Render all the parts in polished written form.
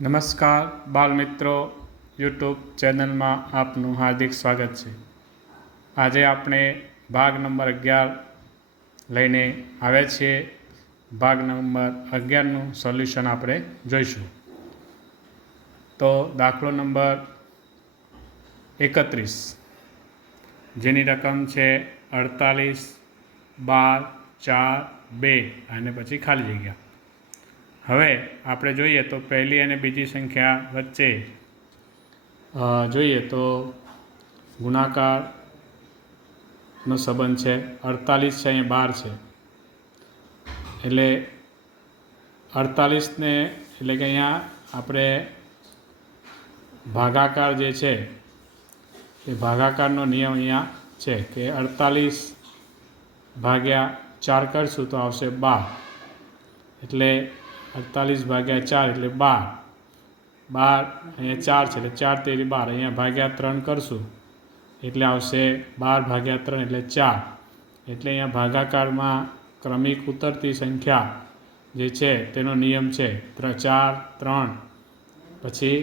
નમસ્કાર બાળ મિત્રો, યુટ્યુબ ચેનલમાં આપનું હાર્દિક સ્વાગત છે। આજે આપણે ભાગ નંબર 11 લઈને આવ્યા છીએ। ભાગ નંબર 11નું સોલ્યુશન આપણે જોઈશું। તો દાખલો નંબર 31 જેની રકમ છે 48, 12, 4, 2 અને પછી ખાલી જગ્યા। હવે આપણે જોઈએ તો પહેલી અને બીજી સંખ્યા વચ્ચે જોઈએ તો ગુણાકારનો સંબંધ છે। 48 છે, અહીંયા 12 છે, એટલે 48ને એટલે કે અહીંયા આપણે ભાગાકાર જે છે એ ભાગાકારનો નિયમ અહીંયા છે કે 48 ભાગ્યા 4 કરશું તો આવશે 12, એટલે 48 ભાગ્યા 4 એટલે 12, 12 અહીંયા 4 છે એટલે 4 તેરી 12, અહીંયા ભાગ્યા 3 કરશું એટલે આવશે 12 ભાગ્યા 3 એટલે 4, એટલે અહીંયા ભાગાકારમાં ક્રમિક ઉતરતી સંખ્યા જે છે તેનો નિયમ છે 4, 3, પછી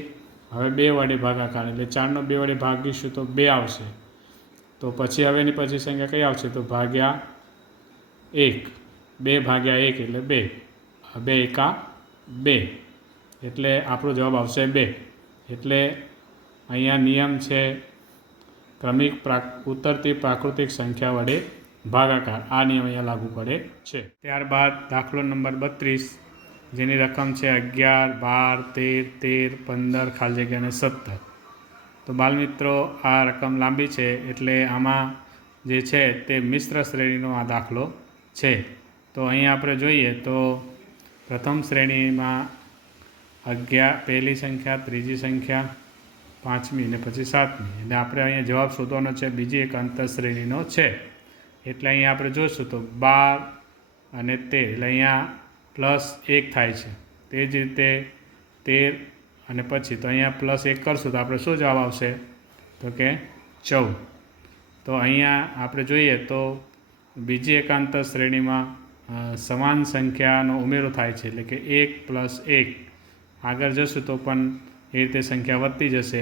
હવે 2 વડે ભાગાકાર એટલે 4નો 2 વડે ભાગીશું તો 2 આવશે। તો પછી હવે એની પછી સંખ્યા કઈ આવશે તો ભાગ્યા 1, 2 ભાગ્યા 1 એટલે 2, 2 એકા 2, એટલે આપણો જવાબ આવશે 2। એટલે અહીંયા નિયમ છે ક્રમિક ઉતરતી પ્રાકૃતિક સંખ્યા વડે ભાગાકાર, આ નિયમ અહીંયા લાગુ પડે છે। ત્યારબાદ દાખલો નંબર 32 જેની રકમ છે 11, 12, 13, 15 ખાલી જગ્યા અને 17। તો બાળમિત્રો, આ રકમ લાંબી છે એટલે આમાં જે છે તે મિશ્ર શ્રેણીનો આ દાખલો છે। તો અહીંયા આપણે જોઈએ તો પ્રથમ શ્રેણીમાં 11 પહેલી સંખ્યા, ત્રીજી સંખ્યા, પાંચમી અને પછી સાતમી, એટલે આપણે અહીંયા જવાબ શોધવાનો છે બીજી એક અંતર શ્રેણીનો છે। એટલે અહીંયા આપણે જોઈશું તો 12 અને 13, એટલે અહીંયા +1 થાય છે, તે જ રીતે 13 અને પછી તો અહીંયા +1 કરશું તો આપણે શું જવાબ આવશે તો કે 14। તો અહીંયા આપણે જોઈએ તો બીજી એકાંતર શ્રેણીમાં સમાન સંખ્યાનો ઉમેરો થાય છે, એટલે કે 1 + 1, આગળ જશું તો પણ એ રીતે સંખ્યા વધતી જશે,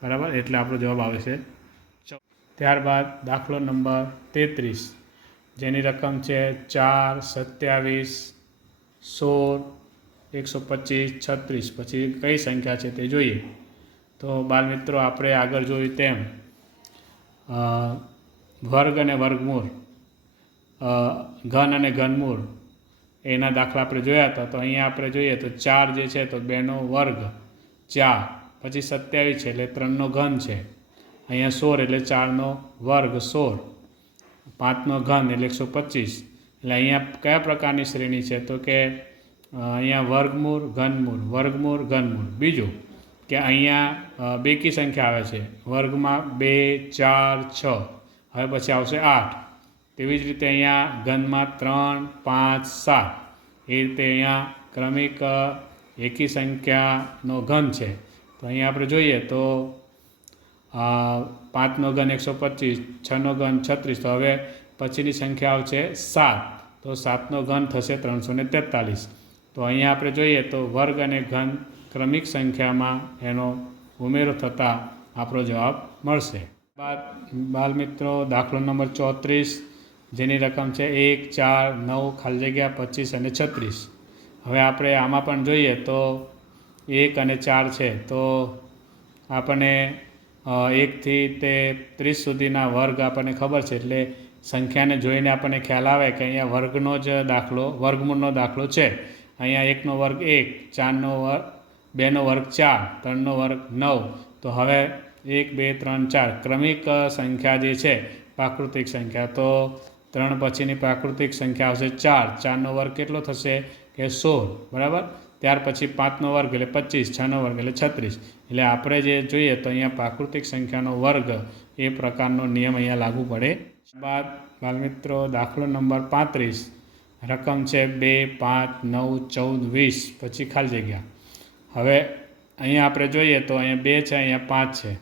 બરાબર, એટલે આપણો જવાબ આવે છે 14। ત્યારબાદ દાખલો નંબર 33 જેની રકમ છે 4, 27, 16, 125, 36, પછી કઈ સંખ્યા છે તે જોઈએ। તો બાળમિત્રો, આપણે આગળ જોયું તેમ વર્ગ અને વર્ગમૂળ, ઘન અને ઘનમૂળ એના દાખલા આપણે જોયા હતા। તો અહીંયા આપણે જોઈએ તો 4 જે છે તો 2નો વર્ગ 4, પછી 27 છે એટલે 3નો ઘન છે, અહીંયા 16 એટલે 4નો વર્ગ 16, 5નો ઘન એટલે 125। એટલે અહીંયા કયા પ્રકારની શ્રેણી છે તો કે અહીંયા વર્ગમૂળ, ઘનમૂળ, વર્ગમૂળ, ઘનમૂળ। બીજું કે અહીંયા બેકી સંખ્યા આવે છે, વર્ગમાં 2, 4, 6, હવે પછી આવશે 8, તેવી જ રીતે અહીંયા ઘનમાં 3, 5, 7, એ રીતે અહીંયા ક્રમિક એકી સંખ્યાનો ઘન છે। તો અહીંયા આપણે જોઈએ તો 5નો ઘન 125, 6નો ઘન 36, તો હવે પછીની સંખ્યા આવશે 7, તો 7નો ઘન થશે 343। તો અહીંયા આપણે જોઈએ તો વર્ગ અને ઘન ક્રમિક સંખ્યામાં એનો ઉમેરો થતાં આપણો જવાબ મળશે। બાળમિત્રો, દાખલો નંબર 34 જેની રકમ છે 1, 4, 9 ખાલી જગ્યા 25 અને 36। હવે આપણે આમાં પણ જોઈએ તો 1 અને 4 છે, તો આપણને 1 થી તે 30 સુધીના વર્ગ આપણને ખબર છે, એટલે સંખ્યાને જોઈને આપણને ખ્યાલ આવે કે અહીંયા વર્ગનો જ દાખલો, વર્ગમૂળનો દાખલો છે। અહીંયા 1નો વર્ગ 1, 4નો વર્ગ 2નો વર્ગ 4, 3નો વર્ગ 9, તો હવે 1, 2, 3, 4 ક્રમિક સંખ્યા જે છે પ્રાકૃતિક સંખ્યા, તો 3 પછીની પ્રાકૃતિક સંખ્યા આવશે 4, 4નો વર્ગ કેટલો થશે કે 16, બરાબર। ત્યાર પછી 5નો વર્ગ એટલે 25, 6નો વર્ગ એટલે 36, એટલે આપણે જે જોઈએ તો અહીંયા પ્રાકૃતિક સંખ્યાનો વર્ગ એ પ્રકારનો નિયમ અહીંયા લાગુ પડે। બાદ બાળમિત્રો, દાખલો નંબર 35 રકમ છે 2, 5, 9, 14, 20, પછી ખાલી જગ્યા। હવે અહીંયા આપણે જોઈએ તો અહીંયા 2 છે, અહીંયા 5 છે,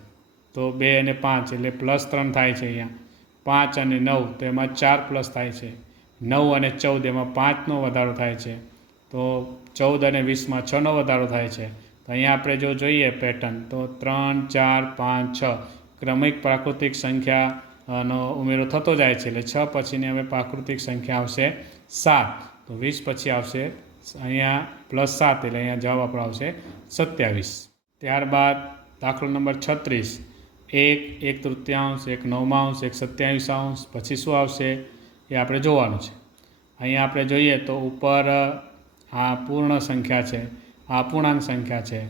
તો 2 અને 5 એટલે +3 થાય છે, અહીંયા 5 અને 9 તો એમાં 4 પ્લસ થાય છે, 9 અને 14 એમાં 5નો વધારો થાય છે, તો 14 અને 20માં 6નો વધારો થાય છે, તો અહીંયા આપણે જો જોઈએ પેટર્ન તો 3, 4, 5, 6 ક્રમિક પ્રાકૃતિક સંખ્યાનો ઉમેરો થતો જાય છે. એટલે 6 પછીની હવે પ્રાકૃતિક સંખ્યા આવશે 7. તો 20 પછી આવશે અહીંયા +7 એટલે અહીંયા જવાબ આપણો આવશે 27. ત્યારબાદ દાખલો નંબર 36, 1, 1/3, 1/9, 1/27. પછી શું આવશે એ આપણે જોવાનું છે. અહીંયા આપણે જોઈએ તો ઉપર આ પૂર્ણ સંખ્યા છે, આ અપૂર્ણાંક સંખ્યા છે.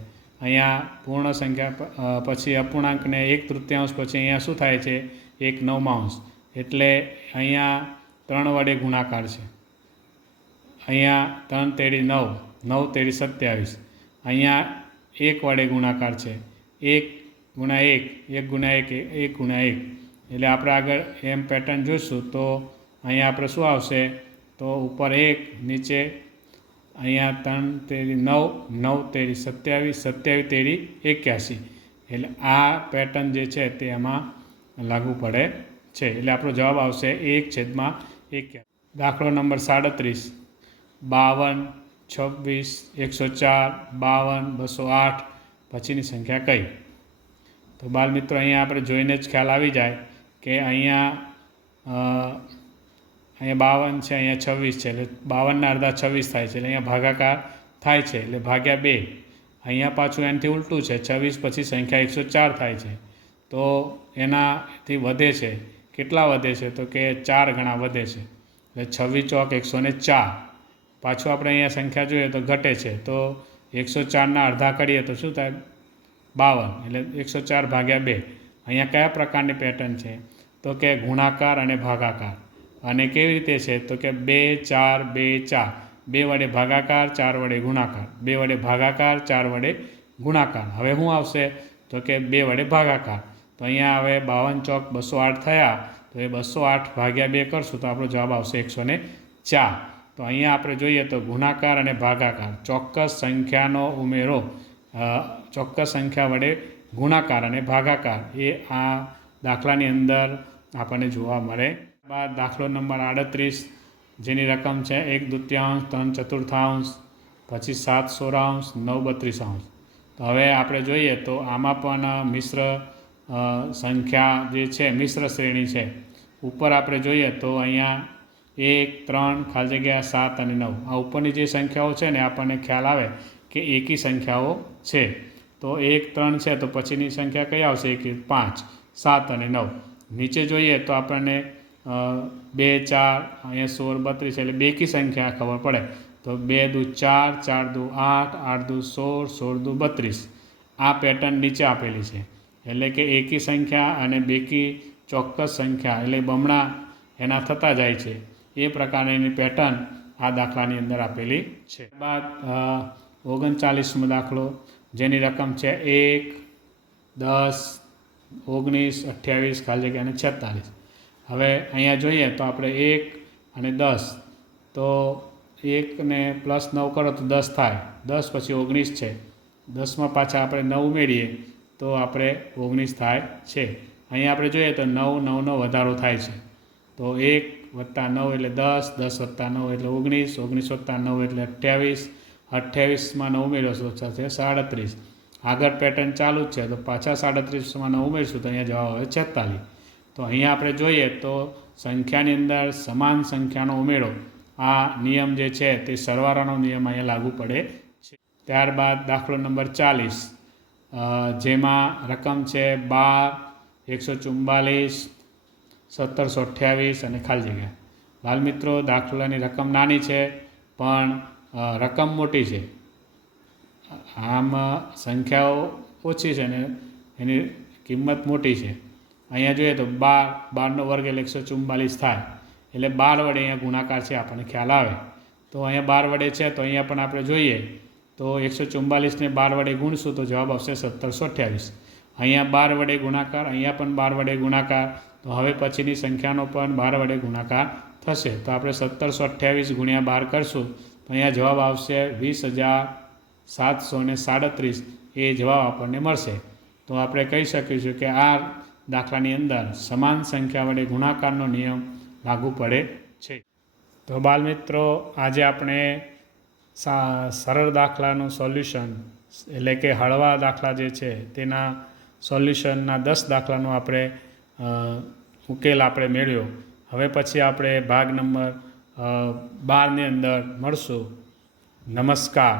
અહીંયા પૂર્ણ સંખ્યા પછી અપૂર્ણાંકને 1/3 પછી અહીંયા શું થાય છે 1/9, એટલે અહીંયા 3 વડે ગુણાકાર છે. અહીંયા 3 તેડી 9, 9 તેડી 27. અહીંયા 1 વડે ગુણાકાર છે, 1 ગુણ્યા 1, 1 ગુણ્યા 1, 1 ગુણ્યા 1. એટલે આપણે આગળ એમ પેટર્ન જોઈશું તો અહીંયા આપણે શું આવશે તો ઉપર 1, નીચે અહીંયા 3 તેડી 9, 9 તેડી 27, 27 તેડી 81. એટલે આ પેટર્ન જે છે તે એમાં લાગુ પડે છે. એટલે આપણો જવાબ આવશે 1/81. દાખલો નંબર 37, 52, 26, 104, 52, 208. પછીની સંખ્યા કઈ? તો બાળ મિત્રો અહીંયા આપણે જોઈને જ ખ્યાલ આવી જાય કે અહીંયા 52 છે, અહીંયા 26 છે, એટલે 52ના અડધા 26 થાય છે. એટલે અહીંયા ભાગાકાર થાય છે એટલે ભાગ્યા 2. અહીંયા પાછું એનાથી ઉલટું છે, 26 પછી સંખ્યા 104 થાય છે. તો એનાથી વધે છે, કેટલા વધે છે તો કે 4 ગણા વધે છે. એટલે 26 ચોક 104. પાછું આપણે અહીંયા સંખ્યા જોઈએ તો ઘટે છે. તો 104ના અડધા કરીએ તો શું થાય 52, એટલે 104 ભાગ્યા 2. અહીંયા કયા પ્રકારની પેટર્ન છે તો કે ગુણાકાર અને ભાગાકાર. અને કેવી રીતે છે તો કે 2, 4, 2, 4. 2 વડે ભાગાકાર, 4 વડે ગુણાકાર, 2 વડે ભાગાકાર, 4 વડે ગુણાકાર. હવે શું આવશે તો કે 2 વડે ભાગાકાર. તો અહીંયા હવે 52 ચોક 208 થયા. તો એ 208 ભાગ્યા 2 કરશું તો આપણો જવાબ આવશે 104. તો અહીંયા આપણે જોઈએ તો ગુણાકાર અને ભાગાકાર, ચોક્કસ સંખ્યાનો ઉમેરો ચોક્કસ સંખ્યા વડે ગુણાકાર અને ભાગાકાર એ આ દાખલાની અંદર આપણને જોવા મળે. બાદ દાખલો નંબર 38, જેની રકમ છે 1/2, 3/4, પછી 7/16, 9/32. તો હવે આપણે જોઈએ તો આમાં પણ મિશ્ર સંખ્યા જે છે મિશ્ર શ્રેણી છે. ઉપર આપણે જોઈએ તો અહીંયા 1, 3, ખાલી જગ્યા 7 અને 9. આ ઉપરની જે સંખ્યાઓ છે ને આપણને ખ્યાલ આવે કે એકી સંખ્યાઓ છે. તો 1, 3 છે તો પછીની સંખ્યા કઈ આવશે 1, 5, 7 અને 9. નીચે જોઈએ તો આપણને 2, 4, અહીંયા 16, 32 એટલે બેકી સંખ્યા ખબર પડે. તો 2 દુ 4, 4 દુ 8, 8 દુ 16, 16 દુ 32. આ પેટર્ન નીચે આપેલી છે. એટલે કે એકી સંખ્યા અને બેકી ચોક્કસ સંખ્યા એટલે બમણા એના થતા જાય છે. એ પ્રકારની પેટર્ન આ દાખલાની અંદર આપેલી છે. બાદ 39મો દાખલો, જેની રકમ છે 1, 10, 19, 28, ખાલી જગ્યા અને 46. હવે અહીંયા જોઈએ તો આપણે 1 અને 10, તો 1 ને +9 કરો તો 10 થાય. 10 પછી 19 છે, 10માં પાછા આપણે 9 ઉમેરીએ તો આપણે 19 થાય છે. અહીંયા આપણે જોઈએ તો 9, 9નો વધારો થાય છે. તો 1 + 9 એટલે 10, 10 + 9 એટલે 19, 19 + 9 એટલે 28, 28માં 9 ઉમેરશો તો થશે 37. આગળ પેટર્ન ચાલુ જ છે તો પાછા 37માં 9 ઉમેરશું તો અહીંયા જવાબ આવે 46. તો અહીંયા આપણે જોઈએ તો સંખ્યાની અંદર સમાન સંખ્યાનો ઉમેરો આ નિયમ જે છે તે સરવાળાનો નિયમ અહીંયા લાગુ પડે છે. ત્યારબાદ દાખલો નંબર 40, જેમાં રકમ છે 12, 144, 1728 અને ખાલી જગ્યા. બાલ મિત્રો, દાખલાની રકમ નાની છે પણ રકમ મોટી છે. આમ સંખ્યાઓ ઓછી છે ને એની કિંમત મોટી છે. અહીંયા જોઈએ તો 12નો વર્ગ એટલે 144 થાય. એટલે 12 વડે અહીંયા ગુણાકાર છે આપણને ખ્યાલ આવે. તો અહીંયા 12 વડે છે તો અહીંયા પણ આપણે જોઈએ તો 144ને 12 વડે ગુણશું તો જવાબ આવશે 1728. અહીંયા 12 વડે ગુણાકાર, અહીંયા પણ 12 વડે ગુણાકાર. તો હવે પછીની સંખ્યાનો પણ 12 વડે ગુણાકાર થશે. તો આપણે 1728 ગુણ્યા 12 કરશું તો અહીંયા જવાબ આવશે 20,737. એ જવાબ આપણને મળશે. તો આપણે કહી શકીશું કે આ દાખલાની અંદર સમાન સંખ્યા વડે ગુણાકારનો નિયમ લાગુ પડે છે. તો બાલ મિત્રો, આજે આપણે સરળ દાખલાનું સોલ્યુશન એટલે કે હળવા દાખલા જે છે તેના સોલ્યુશનના 10 દાખલાનો આપણે ઉકેલ આપણે મેળવ્યો. હવે પછી આપણે ભાગ નંબર 12ની અંદર મળશું. નમસ્કાર.